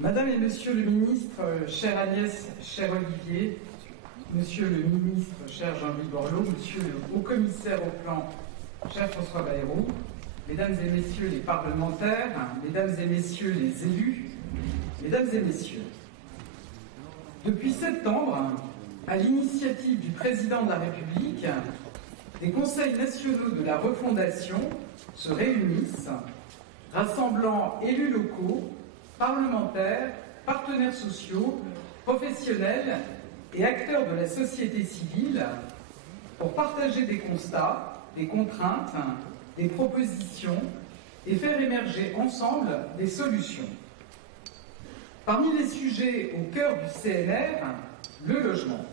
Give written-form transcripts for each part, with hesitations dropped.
Madame et Monsieur le Ministre, chère Agnès, cher Olivier, Monsieur le Ministre, cher Jean-Louis Borloo, Monsieur le Haut-Commissaire au Plan, cher François Bayrou, Mesdames et Messieurs les parlementaires, Mesdames et Messieurs les élus, Mesdames et Messieurs, depuis septembre, à l'initiative du Président de la République, des conseils nationaux de la refondation se réunissent, rassemblant élus locaux, parlementaires, partenaires sociaux, professionnels et acteurs de la société civile pour partager des constats, des contraintes, des propositions et faire émerger ensemble des solutions. Parmi les sujets au cœur du CNR, le logement.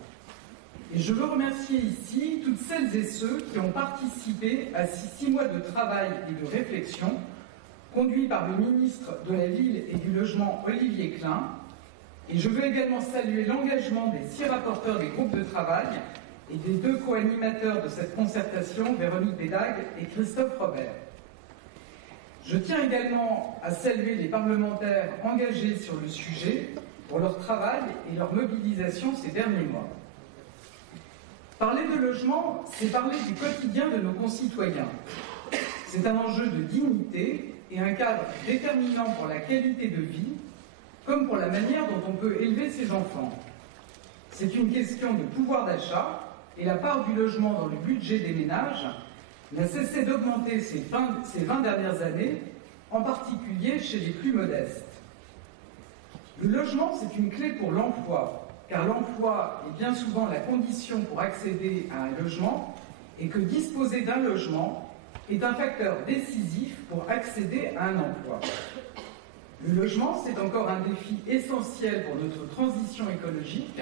Et je veux remercier ici toutes celles et ceux qui ont participé à ces 6 mois de travail et de réflexion conduits par le ministre de la Ville et du Logement, Olivier Klein. Et je veux également saluer l'engagement des 6 rapporteurs des groupes de travail et des 2 co-animateurs de cette concertation, Véronique Bédague et Christophe Robert. Je tiens également à saluer les parlementaires engagés sur le sujet pour leur travail et leur mobilisation ces derniers mois. Parler de logement, c'est parler du quotidien de nos concitoyens. C'est un enjeu de dignité et un cadre déterminant pour la qualité de vie, comme pour la manière dont on peut élever ses enfants. C'est une question de pouvoir d'achat, et la part du logement dans le budget des ménages n'a cessé d'augmenter ces 20 dernières années, en particulier chez les plus modestes. Le logement, c'est une clé pour l'emploi, car l'emploi est bien souvent la condition pour accéder à un logement, et que disposer d'un logement est un facteur décisif pour accéder à un emploi. Le logement, c'est encore un défi essentiel pour notre transition écologique,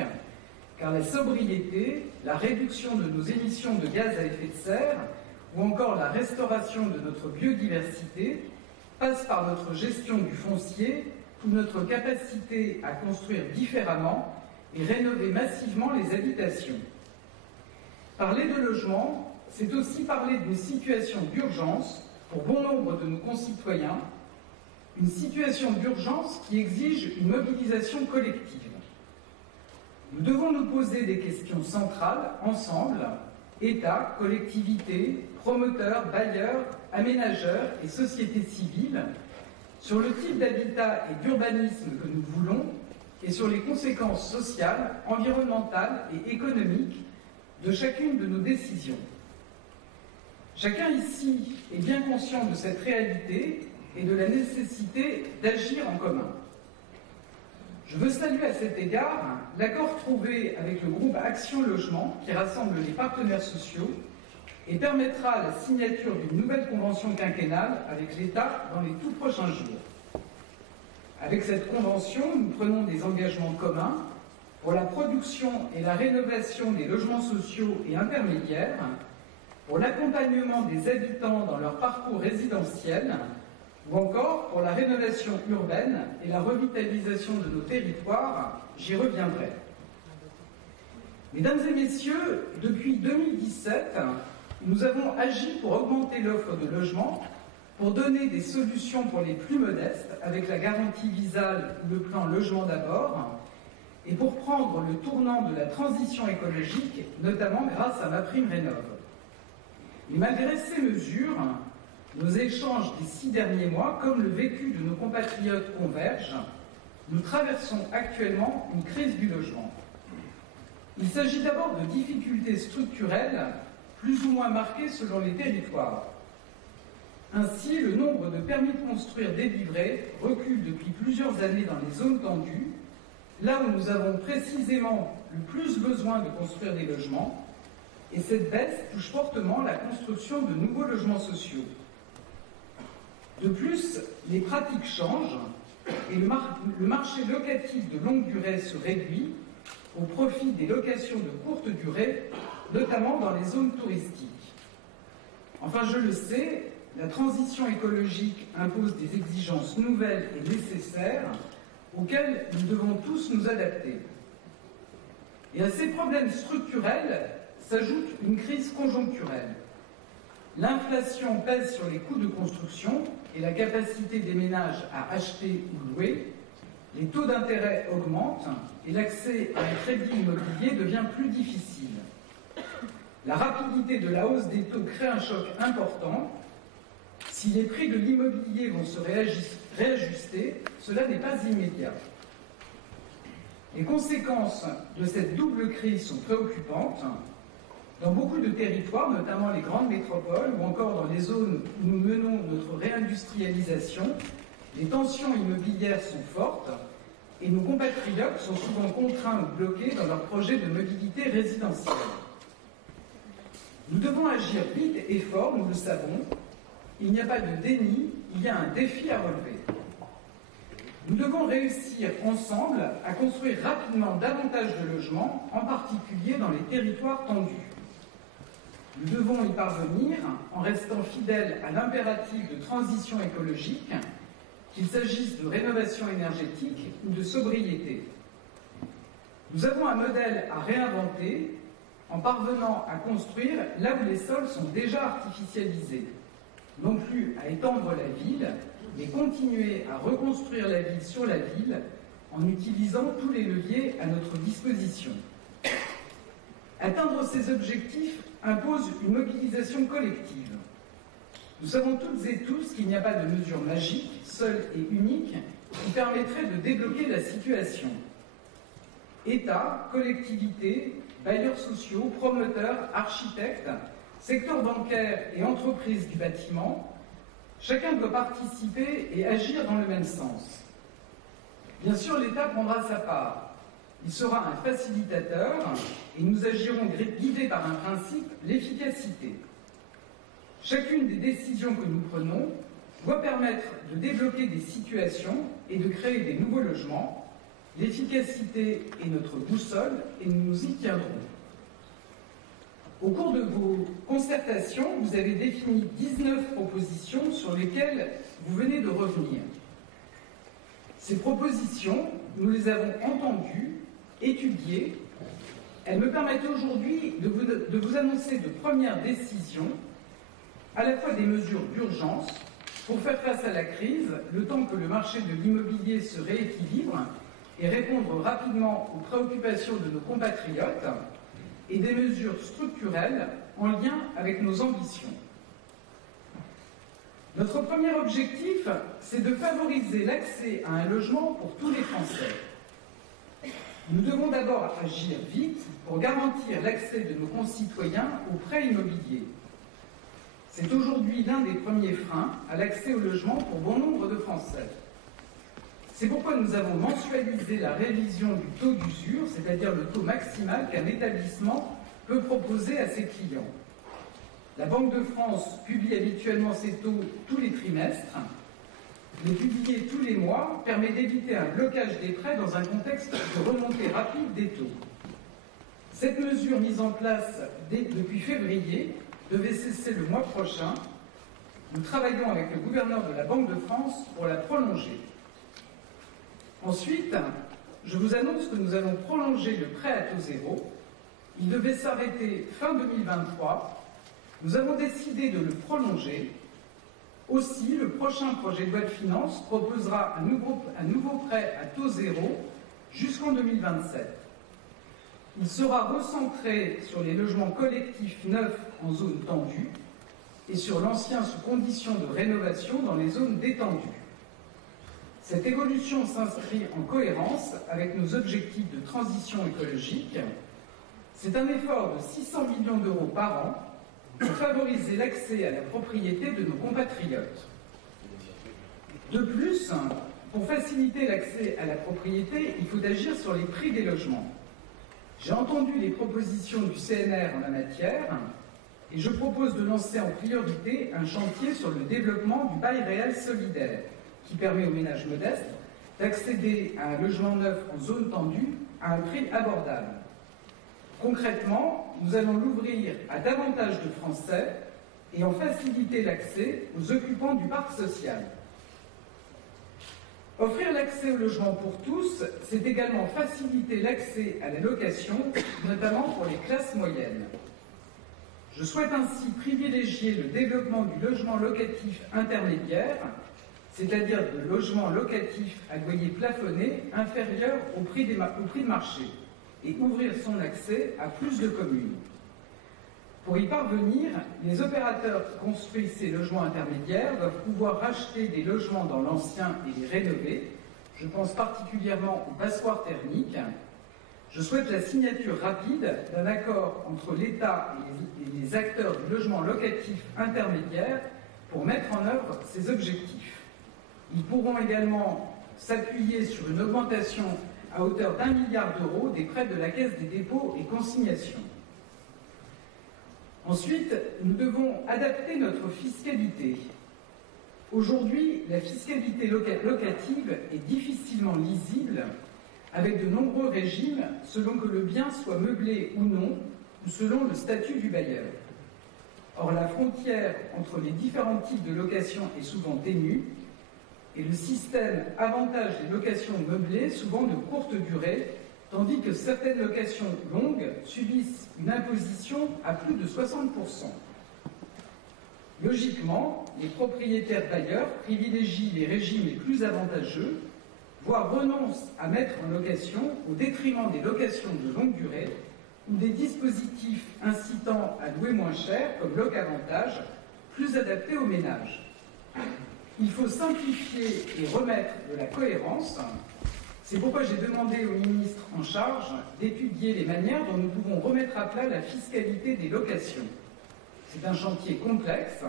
car la sobriété, la réduction de nos émissions de gaz à effet de serre, ou encore la restauration de notre biodiversité, passe par notre gestion du foncier ou notre capacité à construire différemment et rénover massivement les habitations. Parler de logement, c'est aussi parler d'une situation d'urgence pour bon nombre de nos concitoyens, une situation d'urgence qui exige une mobilisation collective. Nous devons nous poser des questions centrales, ensemble, État, collectivités, promoteurs, bailleurs, aménageurs et société civile, sur le type d'habitat et d'urbanisme que nous voulons et sur les conséquences sociales, environnementales et économiques de chacune de nos décisions. Chacun ici est bien conscient de cette réalité et de la nécessité d'agir en commun. Je veux saluer à cet égard l'accord trouvé avec le groupe Action Logement qui rassemble les partenaires sociaux et permettra la signature d'une nouvelle convention quinquennale avec l'État dans les tout prochains jours. Avec cette convention, nous prenons des engagements communs pour la production et la rénovation des logements sociaux et intermédiaires, pour l'accompagnement des habitants dans leur parcours résidentiel, ou encore pour la rénovation urbaine et la revitalisation de nos territoires, j'y reviendrai. Mesdames et messieurs, depuis 2017, nous avons agi pour augmenter l'offre de logements, pour donner des solutions pour les plus modestes, avec la garantie Visale ou le plan Logement d'abord, et pour prendre le tournant de la transition écologique, notamment grâce à MaPrimeRénov'. Et malgré ces mesures, nos échanges des 6 derniers mois, comme le vécu de nos compatriotes convergent, nous traversons actuellement une crise du logement. Il s'agit d'abord de difficultés structurelles, plus ou moins marquées selon les territoires. Ainsi, le nombre de permis de construire délivrés recule depuis plusieurs années dans les zones tendues, là où nous avons précisément le plus besoin de construire des logements, et cette baisse touche fortement la construction de nouveaux logements sociaux. De plus, les pratiques changent et le marché locatif de longue durée se réduit au profit des locations de courte durée, notamment dans les zones touristiques. Enfin, je le sais, la transition écologique impose des exigences nouvelles et nécessaires auxquelles nous devons tous nous adapter. Et à ces problèmes structurels s'ajoute une crise conjoncturelle. L'inflation pèse sur les coûts de construction et la capacité des ménages à acheter ou louer. Les taux d'intérêt augmentent et l'accès à un crédit immobilier devient plus difficile. La rapidité de la hausse des taux crée un choc important. Si les prix de l'immobilier vont se réajuster, cela n'est pas immédiat. Les conséquences de cette double crise sont préoccupantes. Dans beaucoup de territoires, notamment les grandes métropoles ou encore dans les zones où nous menons notre réindustrialisation, les tensions immobilières sont fortes et nos compatriotes sont souvent contraints ou bloqués dans leurs projets de mobilité résidentielle. Nous devons agir vite et fort, nous le savons. Il n'y a pas de déni, il y a un défi à relever. Nous devons réussir ensemble à construire rapidement davantage de logements, en particulier dans les territoires tendus. Nous devons y parvenir en restant fidèles à l'impératif de transition écologique, qu'il s'agisse de rénovation énergétique ou de sobriété. Nous avons un modèle à réinventer en parvenant à construire là où les sols sont déjà artificialisés. Non plus à étendre la ville, mais continuer à reconstruire la ville sur la ville en utilisant tous les leviers à notre disposition. Atteindre ces objectifs impose une mobilisation collective. Nous savons toutes et tous qu'il n'y a pas de mesure magique, seule et unique, qui permettrait de débloquer la situation. État, collectivités, bailleurs sociaux, promoteurs, architectes, secteur bancaire et entreprises du bâtiment, chacun doit participer et agir dans le même sens. Bien sûr, l'État prendra sa part. Il sera un facilitateur et nous agirons guidés par un principe, l'efficacité. Chacune des décisions que nous prenons doit permettre de débloquer des situations et de créer des nouveaux logements. L'efficacité est notre boussole et nous nous y tiendrons. Au cours de vos concertations, vous avez défini 19 propositions sur lesquelles vous venez de revenir. Ces propositions, nous les avons entendues, étudiées. Elles me permettent aujourd'hui de vous annoncer de premières décisions, à la fois des mesures d'urgence pour faire face à la crise, le temps que le marché de l'immobilier se rééquilibre et répondre rapidement aux préoccupations de nos compatriotes, et des mesures structurelles en lien avec nos ambitions. Notre premier objectif, c'est de favoriser l'accès à un logement pour tous les Français. Nous devons d'abord agir vite pour garantir l'accès de nos concitoyens aux prêts immobiliers. C'est aujourd'hui l'un des premiers freins à l'accès au logement pour bon nombre de Français. C'est pourquoi nous avons mensualisé la révision du taux d'usure, c'est-à-dire le taux maximal qu'un établissement peut proposer à ses clients. La Banque de France publie habituellement ses taux tous les trimestres. Les publier tous les mois permet d'éviter un blocage des prêts dans un contexte de remontée rapide des taux. Cette mesure mise en place depuis février devait cesser le mois prochain. Nous travaillons avec le gouverneur de la Banque de France pour la prolonger. Ensuite, je vous annonce que nous allons prolonger le prêt à taux zéro. Il devait s'arrêter fin 2023. Nous avons décidé de le prolonger. Aussi, le prochain projet de loi de finances proposera un nouveau prêt à taux zéro jusqu'en 2027. Il sera recentré sur les logements collectifs neufs en zone tendue et sur l'ancien sous condition de rénovation dans les zones détendues. Cette évolution s'inscrit en cohérence avec nos objectifs de transition écologique. C'est un effort de 600 millions d'euros par an pour favoriser l'accès à la propriété de nos compatriotes. De plus, pour faciliter l'accès à la propriété, il faut agir sur les prix des logements. J'ai entendu les propositions du CNR en la matière et je propose de lancer en priorité un chantier sur le développement du bail réel solidaire, qui permet aux ménages modestes d'accéder à un logement neuf en zone tendue à un prix abordable. Concrètement, nous allons l'ouvrir à davantage de Français et en faciliter l'accès aux occupants du parc social. Offrir l'accès au logement pour tous, c'est également faciliter l'accès à la location, notamment pour les classes moyennes. Je souhaite ainsi privilégier le développement du logement locatif intermédiaire, c'est-à-dire de logements locatifs à loyer plafonné inférieur au prix de marché, et ouvrir son accès à plus de communes. Pour y parvenir, les opérateurs qui construisent ces logements intermédiaires doivent pouvoir racheter des logements dans l'ancien et les rénover. Je pense particulièrement aux passoires thermiques. Je souhaite la signature rapide d'un accord entre l'État et les acteurs du logement locatif intermédiaire pour mettre en œuvre ces objectifs. Ils pourront également s'appuyer sur une augmentation à hauteur d'1 milliard d'euros des prêts de la Caisse des dépôts et consignations. Ensuite, nous devons adapter notre fiscalité. Aujourd'hui, la fiscalité locative est difficilement lisible, avec de nombreux régimes selon que le bien soit meublé ou non, ou selon le statut du bailleur. Or, la frontière entre les différents types de location est souvent ténue, et le système avantage les locations meublées, souvent de courte durée, tandis que certaines locations longues subissent une imposition à plus de 60%. Logiquement, les propriétaires bailleurs privilégient les régimes les plus avantageux, voire renoncent à mettre en location au détriment des locations de longue durée ou des dispositifs incitant à louer moins cher, comme Locavantage, plus adaptés aux ménages. Il faut simplifier et remettre de la cohérence. C'est pourquoi j'ai demandé au ministre en charge d'étudier les manières dont nous pouvons remettre à plat la fiscalité des locations. C'est un chantier complexe.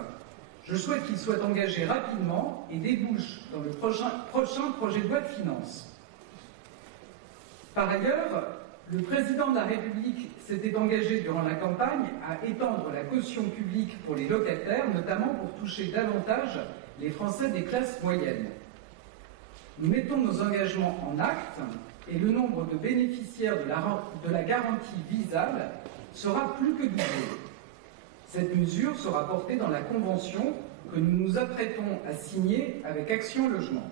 Je souhaite qu'il soit engagé rapidement et débouche dans le prochain projet de loi de finances. Par ailleurs, le président de la République s'était engagé durant la campagne à étendre la caution publique pour les locataires, notamment pour toucher davantage les Français des classes moyennes. Nous mettons nos engagements en actes et le nombre de bénéficiaires de la garantie visable sera plus que doublé. Cette mesure sera portée dans la convention que nous nous apprêtons à signer avec Action Logement.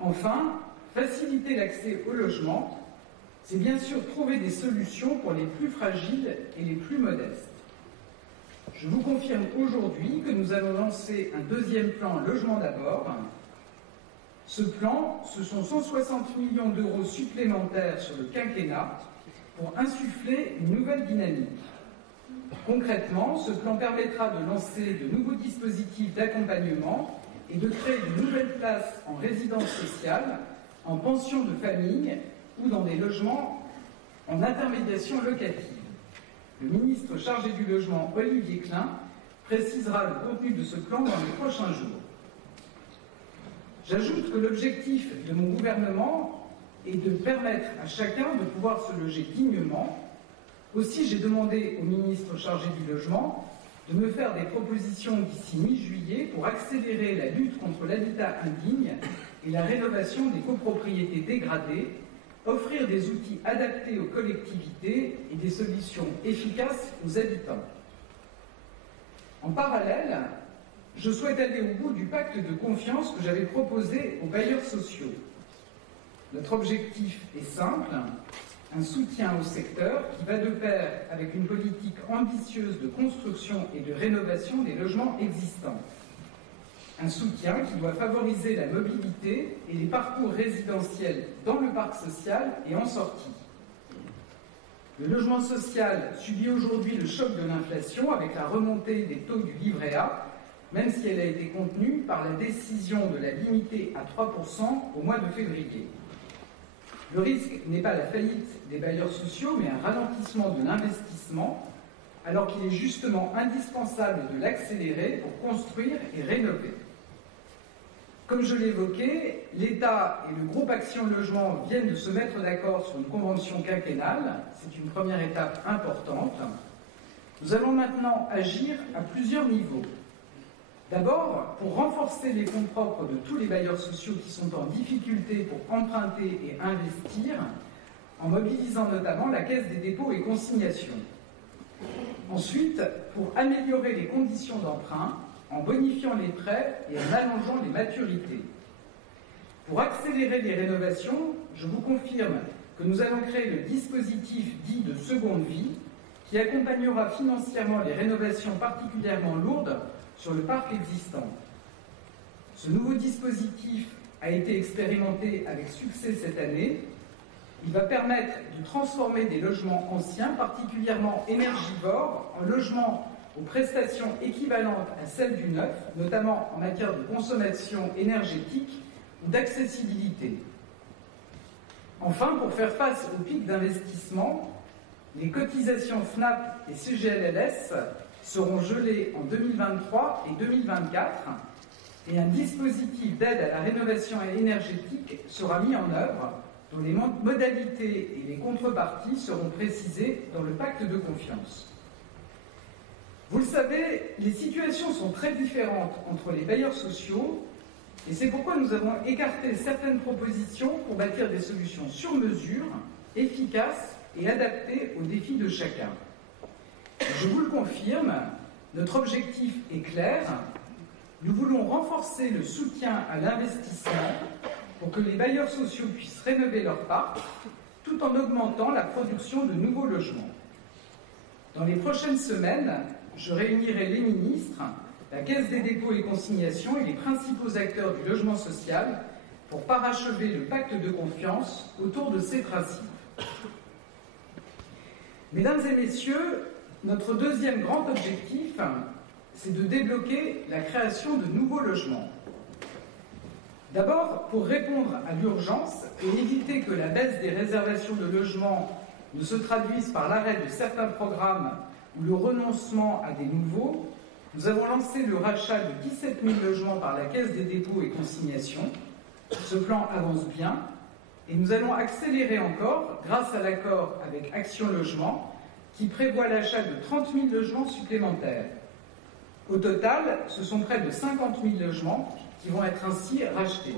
Enfin, faciliter l'accès au logement, c'est bien sûr trouver des solutions pour les plus fragiles et les plus modestes. Je vous confirme aujourd'hui que nous allons lancer un deuxième plan Logement d'abord. Ce plan, ce sont 160 millions d'euros supplémentaires sur le quinquennat pour insuffler une nouvelle dynamique. Concrètement, ce plan permettra de lancer de nouveaux dispositifs d'accompagnement et de créer de nouvelles places en résidence sociale, en pension de famille ou dans des logements en intermédiation locative. Le ministre chargé du logement, Olivier Klein, précisera le contenu de ce plan dans les prochains jours. J'ajoute que l'objectif de mon gouvernement est de permettre à chacun de pouvoir se loger dignement. Aussi, j'ai demandé au ministre chargé du logement de me faire des propositions d'ici mi-juillet pour accélérer la lutte contre l'habitat indigne et la rénovation des copropriétés dégradées, offrir des outils adaptés aux collectivités et des solutions efficaces aux habitants. En parallèle, je souhaite aller au bout du pacte de confiance que j'avais proposé aux bailleurs sociaux. Notre objectif est simple, un soutien au secteur qui va de pair avec une politique ambitieuse de construction et de rénovation des logements existants. Un soutien qui doit favoriser la mobilité et les parcours résidentiels dans le parc social et en sortie. Le logement social subit aujourd'hui le choc de l'inflation avec la remontée des taux du livret A, même si elle a été contenue par la décision de la limiter à 3% au mois de février. Le risque n'est pas la faillite des bailleurs sociaux, mais un ralentissement de l'investissement, alors qu'il est justement indispensable de l'accélérer pour construire et rénover. Comme je l'évoquais, l'État et le groupe Action Logement viennent de se mettre d'accord sur une convention quinquennale. C'est une première étape importante. Nous allons maintenant agir à plusieurs niveaux. D'abord, pour renforcer les fonds propres de tous les bailleurs sociaux qui sont en difficulté pour emprunter et investir, en mobilisant notamment la Caisse des dépôts et consignations. Ensuite, pour améliorer les conditions d'emprunt, en bonifiant les prêts et en allongeant les maturités. Pour accélérer les rénovations, je vous confirme que nous allons créer le dispositif dit de seconde vie qui accompagnera financièrement les rénovations particulièrement lourdes sur le parc existant. Ce nouveau dispositif a été expérimenté avec succès cette année. Il va permettre de transformer des logements anciens, particulièrement énergivores, en logements aux prestations équivalentes à celles du neuf, notamment en matière de consommation énergétique ou d'accessibilité. Enfin, pour faire face au pic d'investissement, les cotisations FNAP et CGLLS seront gelées en 2023 et 2024 et un dispositif d'aide à la rénovation énergétique sera mis en œuvre dont les modalités et les contreparties seront précisées dans le pacte de confiance. Vous le savez, les situations sont très différentes entre les bailleurs sociaux et c'est pourquoi nous avons écarté certaines propositions pour bâtir des solutions sur mesure, efficaces et adaptées aux défis de chacun. Je vous le confirme, notre objectif est clair. Nous voulons renforcer le soutien à l'investissement pour que les bailleurs sociaux puissent rénover leur parc tout en augmentant la production de nouveaux logements. Dans les prochaines semaines, je réunirai les ministres, la Caisse des dépôts et consignations et les principaux acteurs du logement social pour parachever le pacte de confiance autour de ces principes. Mesdames et messieurs, notre deuxième grand objectif, c'est de débloquer la création de nouveaux logements. D'abord, pour répondre à l'urgence et éviter que la baisse des réservations de logements ne se traduise par l'arrêt de certains programmes ou le renoncement à des nouveaux, nous avons lancé le rachat de 17 000 logements par la Caisse des dépôts et consignations. Ce plan avance bien et nous allons accélérer encore grâce à l'accord avec Action Logement qui prévoit l'achat de 30 000 logements supplémentaires. Au total, ce sont près de 50 000 logements qui vont être ainsi rachetés.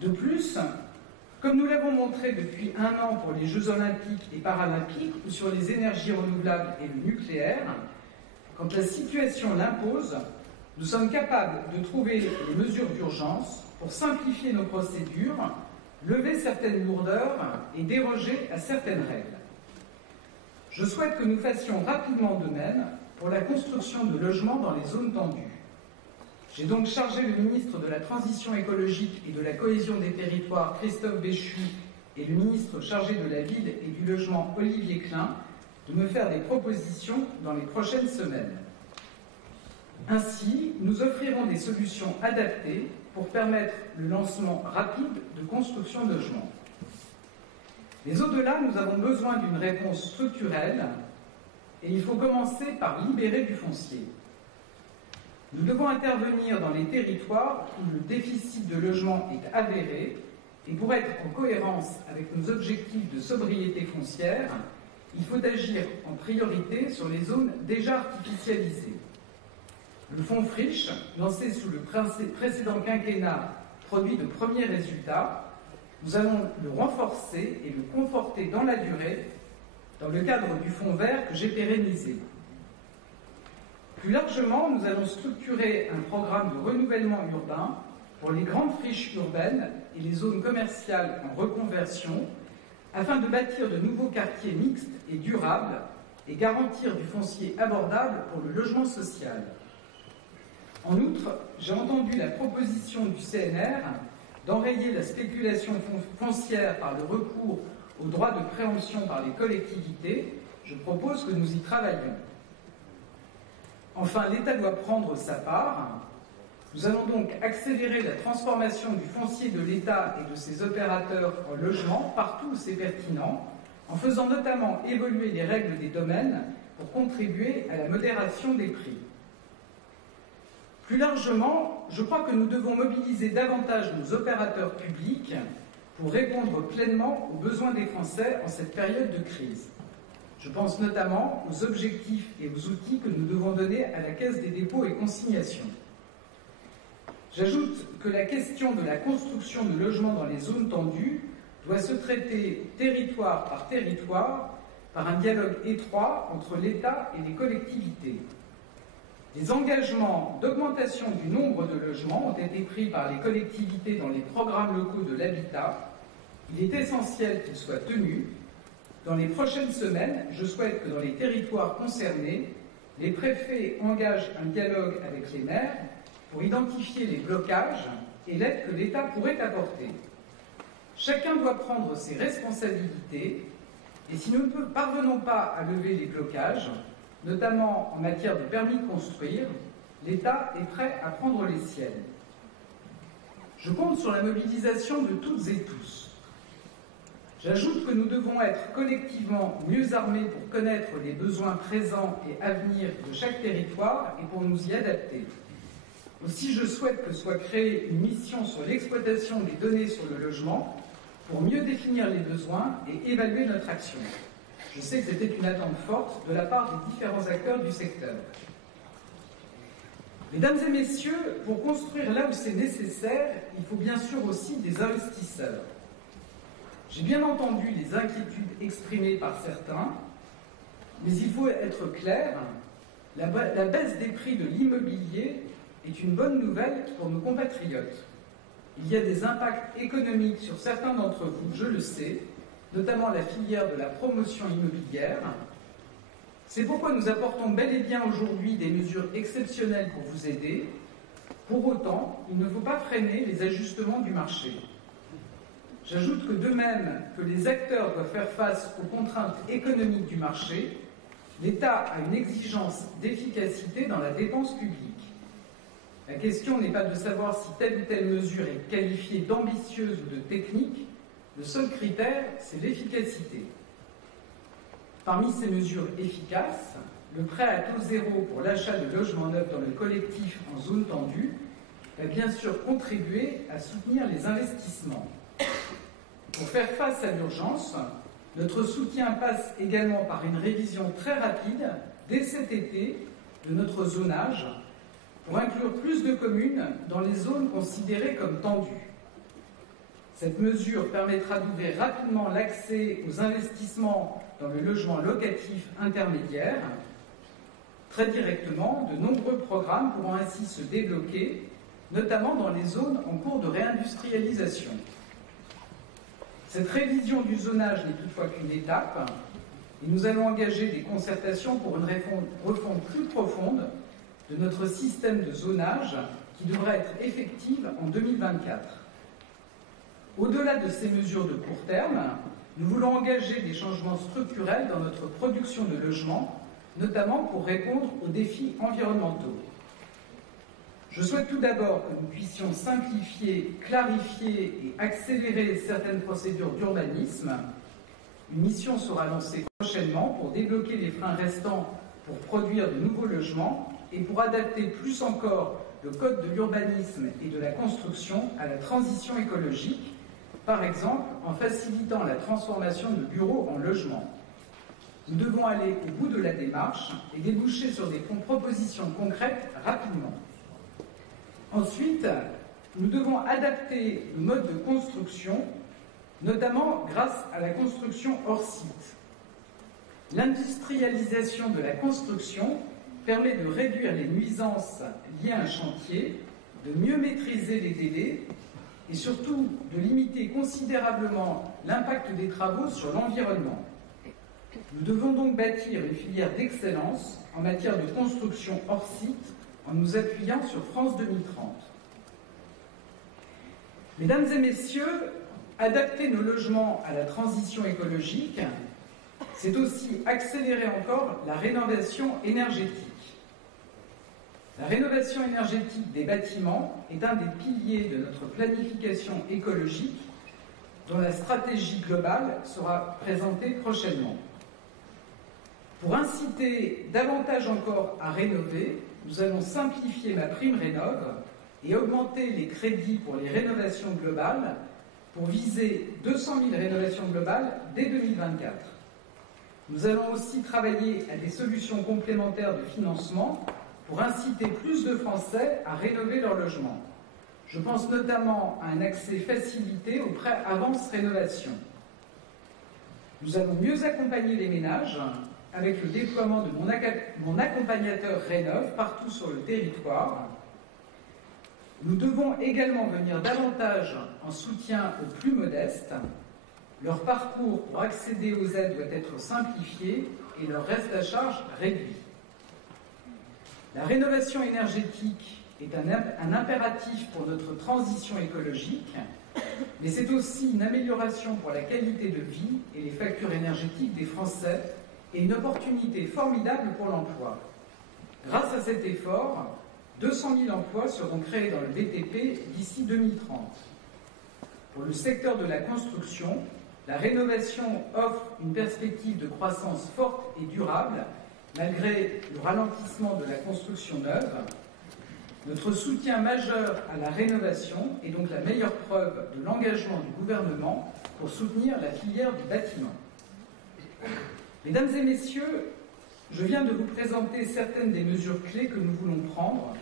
De plus, comme nous l'avons montré depuis 1 an pour les Jeux olympiques et paralympiques ou sur les énergies renouvelables et le nucléaire, quand la situation l'impose, nous sommes capables de trouver les mesures d'urgence pour simplifier nos procédures, lever certaines lourdeurs et déroger à certaines règles. Je souhaite que nous fassions rapidement de même pour la construction de logements dans les zones tendues. J'ai donc chargé le ministre de la Transition écologique et de la cohésion des territoires, Christophe Béchu, et le ministre chargé de la Ville et du Logement, Olivier Klein, de me faire des propositions dans les prochaines semaines. Ainsi, nous offrirons des solutions adaptées pour permettre le lancement rapide de construction de logements. Mais au-delà, nous avons besoin d'une réponse structurelle et il faut commencer par libérer du foncier. Nous devons intervenir dans les territoires où le déficit de logement est avéré et pour être en cohérence avec nos objectifs de sobriété foncière, il faut agir en priorité sur les zones déjà artificialisées. Le fonds Friche, lancé sous le précédent quinquennat, produit de premiers résultats. Nous allons le renforcer et le conforter dans la durée dans le cadre du fonds vert que j'ai pérennisé. Plus largement, nous allons structurer un programme de renouvellement urbain pour les grandes friches urbaines et les zones commerciales en reconversion afin de bâtir de nouveaux quartiers mixtes et durables et garantir du foncier abordable pour le logement social. En outre, j'ai entendu la proposition du CNR d'enrayer la spéculation foncière par le recours au droit de préemption par les collectivités. Je propose que nous y travaillions. Enfin, l'État doit prendre sa part. Nous allons donc accélérer la transformation du foncier de l'État et de ses opérateurs en logement partout où c'est pertinent, en faisant notamment évoluer les règles des domaines pour contribuer à la modération des prix. Plus largement, je crois que nous devons mobiliser davantage nos opérateurs publics pour répondre pleinement aux besoins des Français en cette période de crise. Je pense notamment aux objectifs et aux outils que nous devons donner à la Caisse des dépôts et consignations. J'ajoute que la question de la construction de logements dans les zones tendues doit se traiter territoire par territoire par un dialogue étroit entre l'État et les collectivités. Des engagements d'augmentation du nombre de logements ont été pris par les collectivités dans les programmes locaux de l'habitat. Il est essentiel qu'ils soient tenus. Dans les prochaines semaines, je souhaite que dans les territoires concernés, les préfets engagent un dialogue avec les maires pour identifier les blocages et l'aide que l'État pourrait apporter. Chacun doit prendre ses responsabilités et si nous ne parvenons pas à lever les blocages, notamment en matière de permis de construire, l'État est prêt à prendre les siennes. Je compte sur la mobilisation de toutes et tous. J'ajoute que nous devons être collectivement mieux armés pour connaître les besoins présents et à venir de chaque territoire et pour nous y adapter. Aussi, je souhaite que soit créée une mission sur l'exploitation des données sur le logement pour mieux définir les besoins et évaluer notre action. Je sais que c'était une attente forte de la part des différents acteurs du secteur. Mesdames et messieurs, pour construire là où c'est nécessaire, il faut bien sûr aussi des investisseurs. J'ai bien entendu les inquiétudes exprimées par certains, mais il faut être clair, la baisse des prix de l'immobilier est une bonne nouvelle pour nos compatriotes. Il y a des impacts économiques sur certains d'entre vous, je le sais, notamment la filière de la promotion immobilière. C'est pourquoi nous apportons bel et bien aujourd'hui des mesures exceptionnelles pour vous aider. Pour autant, il ne faut pas freiner les ajustements du marché. J'ajoute que de même que les acteurs doivent faire face aux contraintes économiques du marché, l'État a une exigence d'efficacité dans la dépense publique. La question n'est pas de savoir si telle ou telle mesure est qualifiée d'ambitieuse ou de technique, le seul critère, c'est l'efficacité. Parmi ces mesures efficaces, le prêt à taux zéro pour l'achat de logements neufs dans le collectif en zone tendue va bien sûr contribuer à soutenir les investissements. Pour faire face à l'urgence, notre soutien passe également par une révision très rapide, dès cet été, de notre zonage, pour inclure plus de communes dans les zones considérées comme tendues. Cette mesure permettra d'ouvrir rapidement l'accès aux investissements dans le logement locatif intermédiaire. Très directement, de nombreux programmes pourront ainsi se débloquer, notamment dans les zones en cours de réindustrialisation. Cette révision du zonage n'est toutefois qu'une étape, et nous allons engager des concertations pour une refonte plus profonde de notre système de zonage qui devra être effective en 2024. Au-delà de ces mesures de court terme, nous voulons engager des changements structurels dans notre production de logements, notamment pour répondre aux défis environnementaux. Je souhaite tout d'abord que nous puissions simplifier, clarifier et accélérer certaines procédures d'urbanisme. Une mission sera lancée prochainement pour débloquer les freins restants pour produire de nouveaux logements et pour adapter plus encore le code de l'urbanisme et de la construction à la transition écologique, par exemple en facilitant la transformation de bureaux en logements. Nous devons aller au bout de la démarche et déboucher sur des propositions concrètes rapidement. Ensuite, nous devons adapter le mode de construction, notamment grâce à la construction hors site. L'industrialisation de la construction permet de réduire les nuisances liées à un chantier, de mieux maîtriser les délais et surtout de limiter considérablement l'impact des travaux sur l'environnement. Nous devons donc bâtir une filière d'excellence en matière de construction hors site en nous appuyant sur France 2030. Mesdames et messieurs, adapter nos logements à la transition écologique, c'est aussi accélérer encore la rénovation énergétique. La rénovation énergétique des bâtiments est un des piliers de notre planification écologique dont la stratégie globale sera présentée prochainement. Pour inciter davantage encore à rénover, nous allons simplifier MaPrimeRénov' et augmenter les crédits pour les rénovations globales pour viser 200 000 rénovations globales dès 2024. Nous allons aussi travailler à des solutions complémentaires de financement pour inciter plus de Français à rénover leur logement. Je pense notamment à un accès facilité au prêt avance rénovation. Nous allons mieux accompagner les ménages avec le déploiement de mon accompagnateur Rénov' partout sur le territoire. Nous devons également venir davantage en soutien aux plus modestes. Leur parcours pour accéder aux aides doit être simplifié et leur reste à charge réduit. La rénovation énergétique est un impératif pour notre transition écologique, mais c'est aussi une amélioration pour la qualité de vie et les factures énergétiques des Français et une opportunité formidable pour l'emploi. Grâce à cet effort, 200 000 emplois seront créés dans le BTP d'ici 2030. Pour le secteur de la construction, la rénovation offre une perspective de croissance forte et durable, malgré le ralentissement de la construction neuve. Notre soutien majeur à la rénovation est donc la meilleure preuve de l'engagement du gouvernement pour soutenir la filière du bâtiment. Mesdames et messieurs, je viens de vous présenter certaines des mesures clés que nous voulons prendre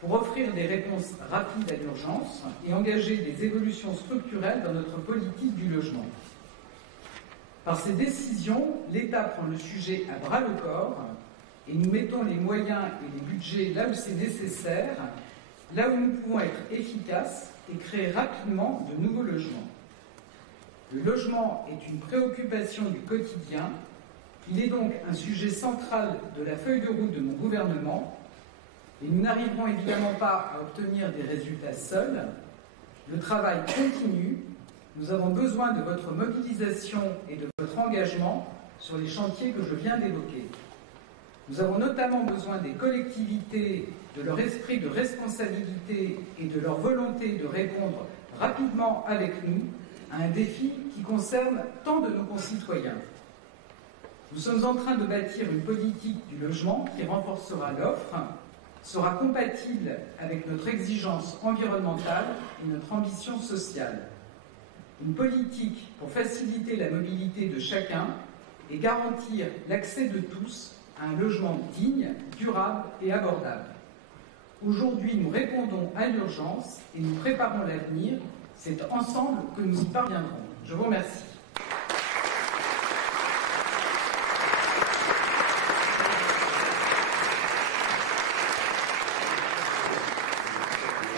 pour offrir des réponses rapides à l'urgence et engager des évolutions structurelles dans notre politique du logement. Par ces décisions, l'État prend le sujet à bras-le-corps et nous mettons les moyens et les budgets là où c'est nécessaire, là où nous pouvons être efficaces et créer rapidement de nouveaux logements. Le logement est une préoccupation du quotidien. Il est donc un sujet central de la feuille de route de mon gouvernement et nous n'arriverons évidemment pas à obtenir des résultats seuls. Le travail continue. Nous avons besoin de votre mobilisation et de votre engagement sur les chantiers que je viens d'évoquer. Nous avons notamment besoin des collectivités, de leur esprit de responsabilité et de leur volonté de répondre rapidement avec nous à un défi qui concerne tant de nos concitoyens. Nous sommes en train de bâtir une politique du logement qui renforcera l'offre, sera compatible avec notre exigence environnementale et notre ambition sociale. Une politique pour faciliter la mobilité de chacun et garantir l'accès de tous à un logement digne, durable et abordable. Aujourd'hui, nous répondons à l'urgence et nous préparons l'avenir. C'est ensemble que nous y parviendrons. Je vous remercie.